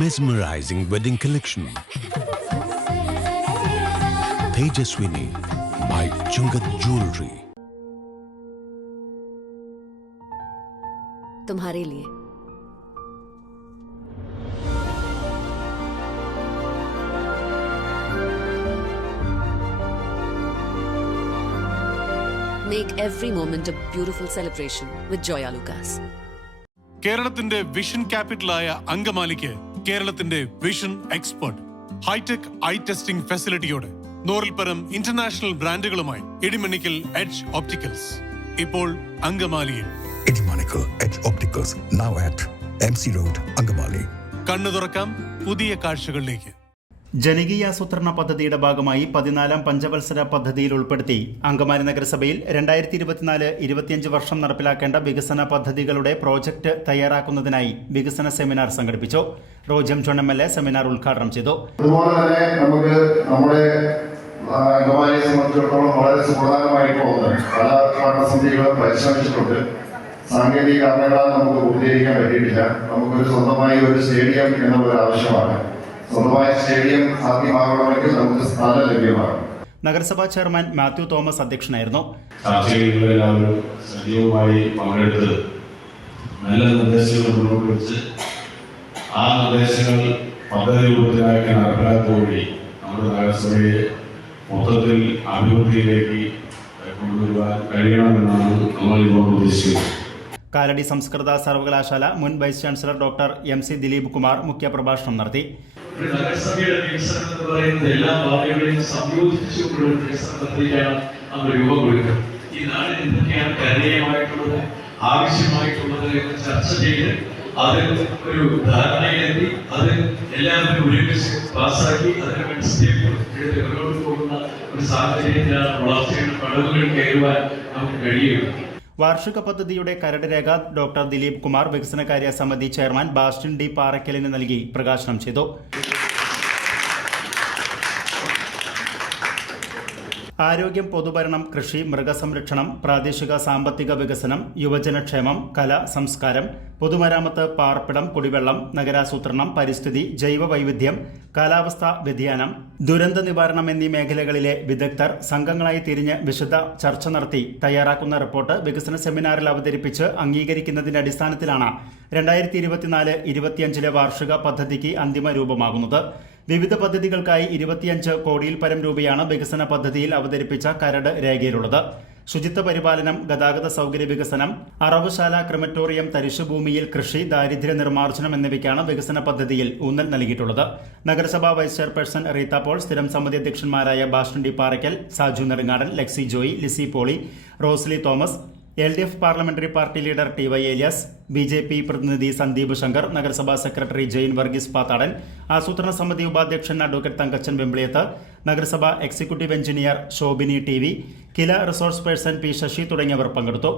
mesmerizing wedding collection. Tejaswini by Chungat Jewelry. तुम्हारे लिए Make every moment a beautiful celebration with Joya Lucas. കേരളത്തിന്റെ vision ക്യാപിറ്റലായ അങ്കമാലിക്ക് കേരളത്തിന്റെ vision expert hi tech eye testing ഫെസിലിറ്റിയോടെ നൂറിൽപ്പരം ഇന്റർനാഷണൽ ബ്രാൻഡുകളുമായി ഇടിമണിക്കൽ എഡ്ജ് ഒപ്റ്റിക്കൽസ് ഇപ്പോൾ അങ്കമാലിയിൽ. Idimanikkal edge opticals now at MC Road, Angamaly. കണ്ണു തുറക്കാം പുതിയ കാഴ്ചകളിലേക്ക്. ജനകീയാസൂത്രണ പദ്ധതിയുടെ ഭാഗമായി 14ാം പഞ്ചവത്സര പദ്ധതിയിൽ ഉൾപ്പെടുത്തി അങ്കമാലി നഗരസഭയിൽ 2024-25 വർഷം നടപ്പിലാക്കേണ്ട വികസന പദ്ധതികളുടെ പ്രോജക്ട് തയ്യാറാക്കുന്നതിനായി വികസന സെമിനാർ സംഘടിപ്പിച്ചു. റോജം ജോൺ MLA സെമിനാർ ഉദ്ഘാടനം ചെയ്തു. അതുപോലെ തന്നെ നമുക്ക് നമ്മുടെ അങ്കമാലിയെ സംബന്ധിച്ചിടത്തോളം വളരെ സുപ്രധാനമായിട്ട് പോകുന്നത് പല ഭരണസമിതികളും പരിശ്രമിച്ചിട്ടുണ്ട്. സാങ്കേതിക കാരണങ്ങളാൽ നമുക്ക് പൂർത്തീകരിക്കാൻ പറ്റിയിട്ടില്ല. നമുക്കൊരു സ്വന്തമായി ഒരു സ്റ്റേഡിയം എന്നുള്ളൊരു ആവശ്യമാണ്. സ്വന്തമായ സ്റ്റേഡിയം സാധ്യമാകണമെങ്കിൽ നമുക്ക് സ്ഥലം ലഭ്യമാണ്. നഗരസഭാ ചെയർമാൻ മാത്യു തോമസ് അധ്യക്ഷനായിരുന്നു. ചർച്ചകളിലെല്ലാവരും സജീവമായി പങ്കെടുത്ത് നല്ല നിർദ്ദേശങ്ങൾ മുന്നോട്ട് വെച്ച് ആ നിർദ്ദേശങ്ങൾ പദ്ധതി രൂപത്തിലാക്കി നടപ്പിലാക്കുവഴി നമ്മുടെ നഗരസഭയെ മൊത്തത്തിൽ അഭിവൃദ്ധിയിലേക്ക് കൊണ്ടുവരുവാൻ കഴിയണമെന്നാണ് നമ്മൾ ഇപ്പോൾ ഉദ്ദേശിക്കുന്നത്. കാലടി സംസ്കൃത സർവകലാശാല മുൻ vice chancellor doctor MC Dileep Kumar മുഖ്യപ്രഭാഷണം നടത്തി. ഒരു നഗരസഭയുടെ വികസനം എന്ന് പറയുന്നത് എല്ലാ ഭാഗങ്ങളെയും സംയോജിച്ചുകൊണ്ടുള്ള ഒരു വികസന പദ്ധതിക്കാണ് നമ്മൾ രൂപം കൊടുക്കുന്നത്. ഈ നാടിന് എന്തൊക്കെയാണ് കരണീയമായിട്ടുള്ളത്, ആവശ്യമായിട്ടുള്ളത് എന്ന് ചർച്ച ചെയ്ത് അതിൽ ഒരു ധാരണയിലെത്തി അത് എല്ലാവരും ഒരുമിച്ച് പാസ്സാക്കി അതിനുവേണ്ടി സ്റ്റെപ്പ് എടുത്ത് മുന്നോട്ട് പോകുന്ന ഒരു സാഹചര്യത്തിലാണ് വളർച്ചയുടെ പടവുകൾ കയറുവാൻ നമുക്ക് കഴിയുക. വാർഷിക പദ്ധതിയുടെ കരട് രേഖ ഡോക്ടർ ദിലീപ് കുമാർ വികസനകാര്യ സമിതി ചെയർമാൻ ബാസ്റ്റിൻ ഡി പാറയ്ക്കലിന് നൽകി പ്രകാശനം ചെയ്തു. ആരോഗ്യം, പൊതുഭരണം, കൃഷി, മൃഗസംരക്ഷണം, പ്രാദേശിക സാമ്പത്തിക വികസനം, യുവജനക്ഷേമം, കല, സംസ്കാരം, പൊതുമരാമത്ത്, പാർപ്പിടം, കുടിവെള്ളം, നഗരാസൂത്രണം, പരിസ്ഥിതി, ജൈവ വൈവിധ്യം, കാലാവസ്ഥാ വ്യതിയാനം, ദുരന്ത നിവാരണം എന്നീ മേഖലകളിലെ വിദഗ്ധർ സംഘങ്ങളായി തിരിഞ്ഞ് വിശദ ചർച്ച നടത്തി തയ്യാറാക്കുന്ന റിപ്പോർട്ട് വികസന സെമിനാറിൽ അവതരിപ്പിച്ച് അംഗീകരിക്കുന്നതിന്റെ അടിസ്ഥാനത്തിലാണ് 2024-25 വാർഷിക പദ്ധതിക്ക് അന്തിമ രൂപമാകുന്നത്. വിവിധ പദ്ധതികൾക്കായി 25 കോടിയിൽ പരം രൂപയാണ് വികസന പദ്ധതിയിൽ അവതരിപ്പിച്ച കരട് രേഖയിലുള്ളത്. ശുചിത്വ പരിപാലനം, ഗതാഗത സൗകര്യ വികസനം, അറവുശാല, ക്രിമറ്റോറിയം, തരിശുഭൂമിയിൽ കൃഷി, ദാരിദ്ര്യ നിർമ്മാർജ്ജനം എന്നിവയ്ക്കാണ് വികസന പദ്ധതിയിൽ ഊന്നൽ നൽകിയിട്ടുള്ളത്. നഗരസഭാ വൈസ് ചെയർപേഴ്സൺ റീത്ത പോൾ, സ്ഥിരം സമിതി അധ്യക്ഷന്മാരായ Bastin D Paraykkal, Saju Nedungadan, Lexy Joy, Lissy Poly, Rosly Thomas, LDF parliamentary party leader TY Elias, BJP പ്രതിനിധി സന്ദീപ് ശങ്കർ, നഗരസഭാ സെക്രട്ടറി ജെയിൻ വർഗീസ് പാത്താടൻ, ആസൂത്രണ സമിതി ഉപാധ്യക്ഷൻ അഡ്വക്കേറ്റ് തങ്കച്ചൻ വെമ്പിളിയത്ത്, നഗരസഭാ എക്സിക്യൂട്ടീവ് എഞ്ചിനീയർ ശോഭിനി TV, കില റിസോഴ്സ് പേഴ്സൺ P. ശശി തുടങ്ങിയവർ പങ്കെടുത്തു.